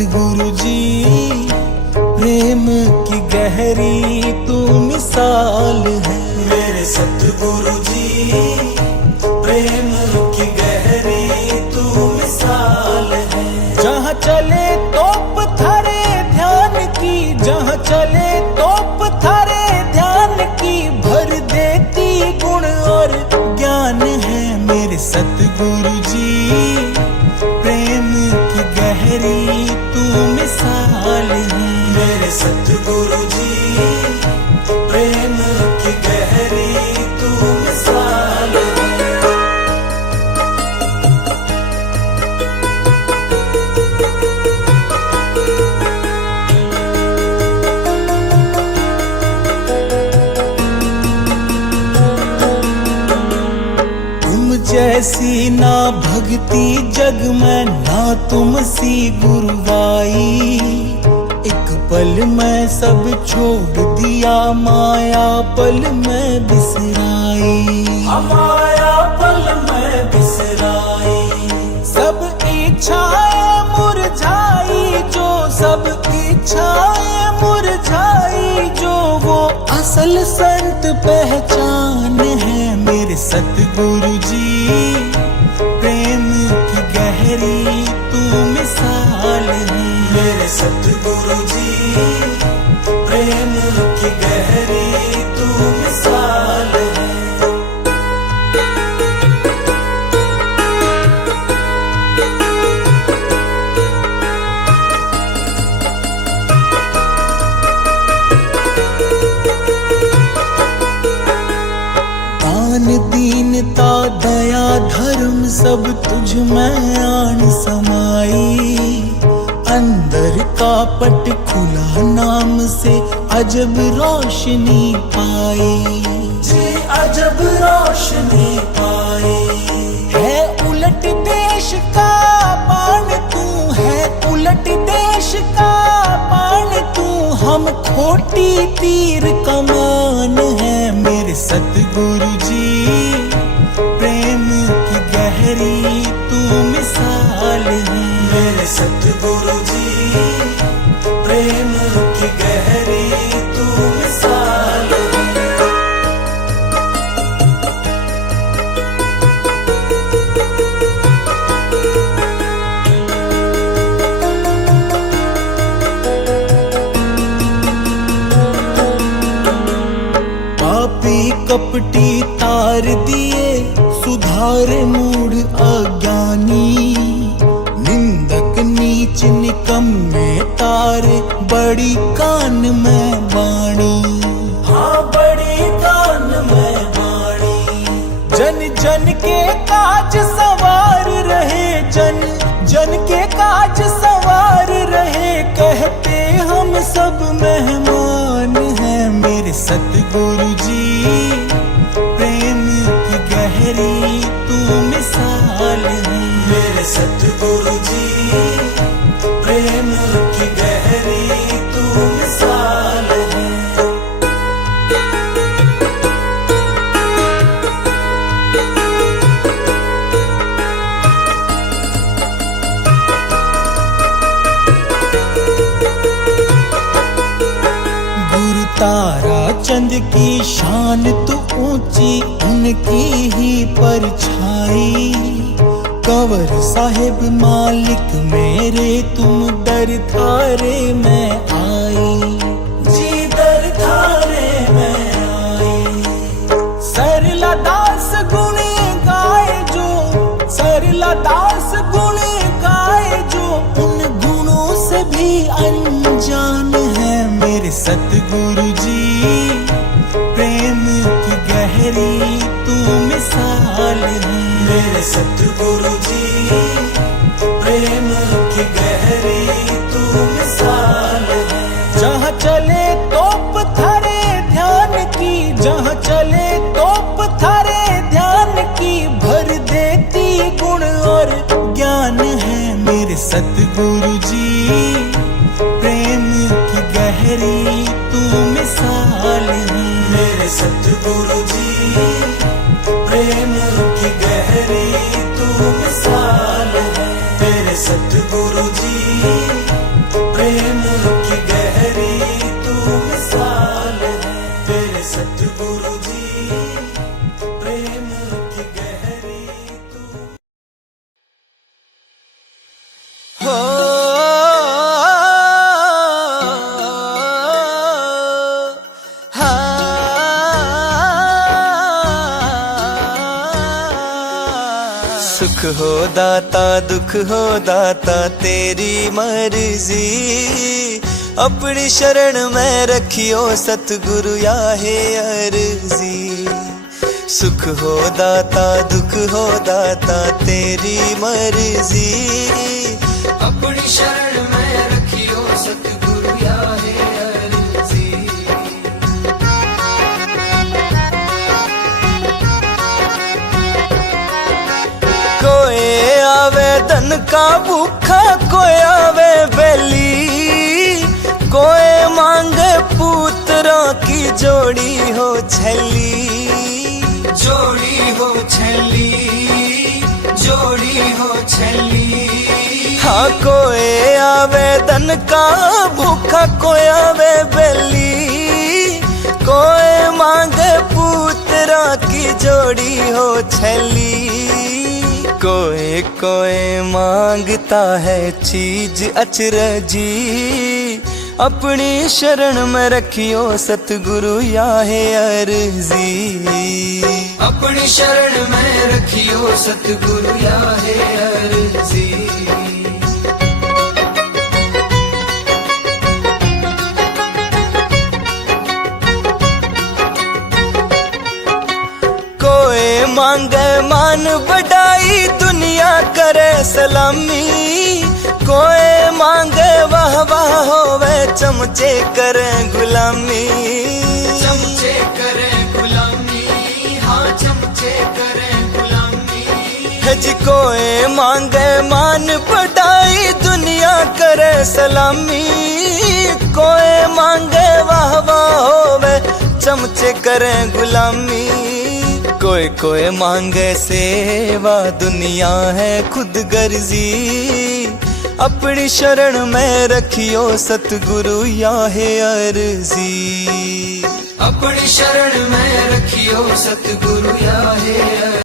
सतगुरु जी प्रेम की गहरी तू मिसाल है। मेरे सतगुरु जी प्रेम की गहरी तू मिसाल है। जहाँ चले तोप थारे ध्यान की, जहाँ चले तोप थारे ध्यान की, भर देती गुण और ज्ञान है। मेरे सतगुरु जी प्रेम की गहरी तू मिसाल है। मेरे सतगुरु जी प्रेम की गहरी तू मिसाल है। जैसी ना भक्ति जग में ना तुम सी गुरुवाई। एक पल में सब छोड़ दिया, माया पल में बिसराई। माया पल में बिसराई। सब इच्छाएं मुरझाई जो, सब इच्छाएं मुरझाई जो, वो असल संत पहचान है। मेरे सतगुरु जी प्रेम की गहरी तू मिसाल है। मेरे सतगुरु जी प्रेम की गहरी तू मिसाल है। दीनता दया धर्म सब तुझ में आन समाई। अंदर का पट खुला नाम से अजब रोशनी पाई। जी अजब रोशनी पाई। है उलट देश का बाण तू, है उलट देश का बाण तू, हम खोटी तीर कमान है। मेरे सतगुरु जी प्रेम की गहरी तू मिसाल है। मेरे सतगुरु जी प्रेम की गहरी तू मिसाल है। कपटी तार दिए सुधार मूड अज्ञानी। निंदक नीच निकम्मे तार बड़ी कान में बाणी। हाँ बड़ी कान में बाणी। जन जन के काज सवार रहे, जन जन के काज सवार रहे, कहते हम सब मेहमान हैं। मेरे सतगुरु जी प्रेम की गहरी तू मिसाल है। मेरे सतगुरु जी प्रेम की गहरी तू मिसाल है। गुरु तारा चंद की शान तो ऊंची, उनकी ही परछाई। कंवर साहिब मालिक मेरे तुम दर थारे में आई। जी दर थारे में आई। सरला दास गुणी गाए जो, सरला दास गुणी गाए जो, उन गुणों से भी अनजान है। मेरे सतगुरु जी प्रेम की गहरी तू मिसाल है। मेरे सतगुरु जी प्रेम की गहरी तू मिसाल है। जहाँ चले तोप थारे ध्यान की, जहाँ चले तोप थारे ध्यान की, भर देती गुण और ज्ञान है। मेरे सतगुरु जी प्रेम की गहरी तू मिसाल है। मेरे सतगुरु जी प्रेम की गहरी तू मिसाल है। मेरे सतगुरु जी सुख हो दाता दुख हो दाता तेरी मर्जी, अपनी शरण में रखियो सतगुरु याहे अर्जी। सुख हो दाता दुख हो दाता तेरी मर्जी, अपनी शरण में रखियो सतगुरु याहे अर्जी। कोई आवे धन का भूखा, कोई आवे बेली, कोई मांगे पुत्रों की जोड़ी हो छली, जोड़ी हो छली, जोड़ी हो छली। हाँ कोई आवे धन का भूखा, कोई आवे बेली, कोई मांगे पुत्रों की जोड़ी हो छली। कोई कोई मांगता है चीज अचरजी, अपनी शरण में रखियो सतगुरु याहे अर्जी। अपनी शरण में रखियो सतगुरु याहे अर्जी। कोई मांगे मान बढ़ाई, दुनिया करे सलामी, कोई मांगे वाह वाह होवे चमचे करे गुलामी, चमचे करे गुलामी, हाँ चमचे करे गुलामी। है जी कोई मांगे मान बढ़ाई, दुनिया करे सलामी, कोई मांगे वाह वाह होवे चमचे करे गुलामी। कोई कोई मांगे सेवा, दुनिया है खुद गर्जी, अपनी शरण में रखियो सतगुरु याहे अर्जी। अपनी शरण में रखियो सतगुरु याहे अर्जी।